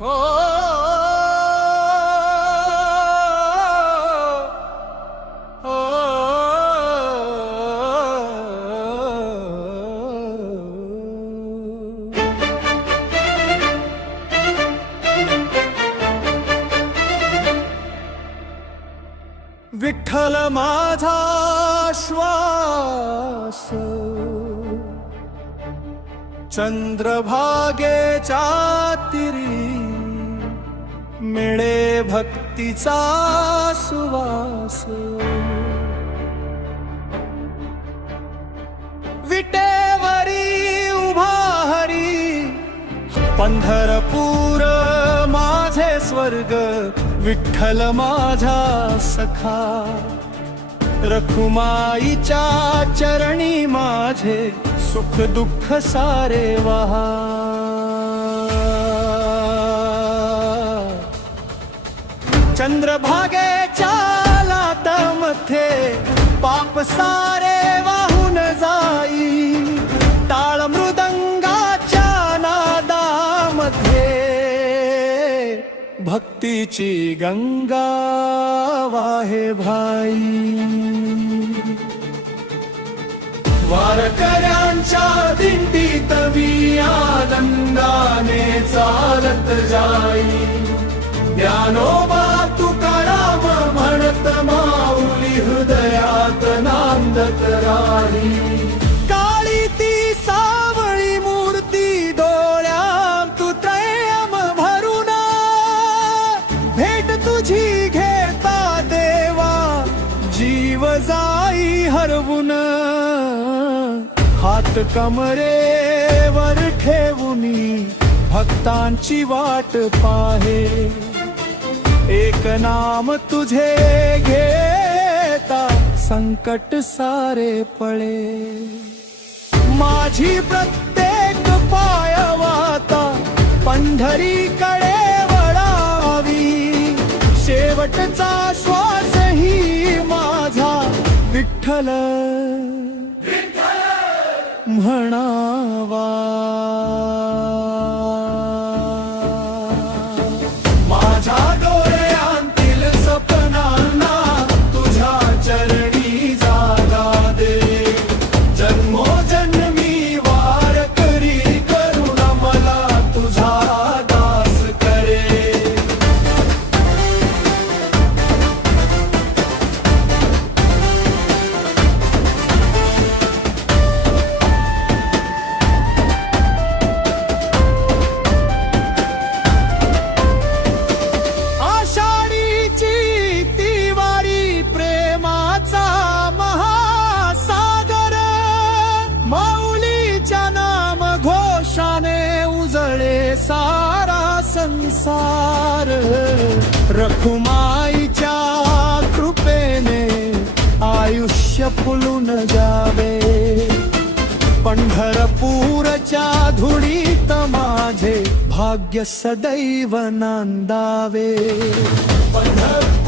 हो हो विठ्ठल माझा श्वास चंद्रभागेच्या तीरी मिळे भक्तीचा सुवास विटेवरी उभा हरी पंढरपूर माझे स्वर्ग विठ्ठल माझा सखा रखुमाईच्या चरणी माझे सुख दुःख सारे वहा चंद्रभागेच्या लाटामध्ये पाप सारे वाहून जाई टाळ मृदंगाच्या नादामध्ये भक्तीची गंगा वाहे भाई वारकऱ्यांच्या दिंडीत मी आनंदाने चालत जाई ज्ञानोबा तुकाराम म्हणत माऊली हृदयात नांदत राही काळी ती सावळी मूर्ती डोळ्यात तू त्रयम भरून भेट तुझी घेता देवा जीव जाई हरवून हात कमरेवर ठेवूनी भक्तांची वाट पाहे एक नाम तुझे घेता संकट सारे पळे माझी प्रत्येक पायवाता पंढरीकडे वळावी शेवटचा श्वास ही माझा विठ्ठल म्हणावा माझ्या डोळ्यांतील सपनांना तुझ्या चरणी जागा दे जन्मोजन्मी वारकरी करुण मला तुझा दास करे सारा संसार रखुमाईच्या कृपेने आयुष्य फुलून जावे पंढरपूरच्या धुळीत माझे भाग्य सदैव नांदावे पंढर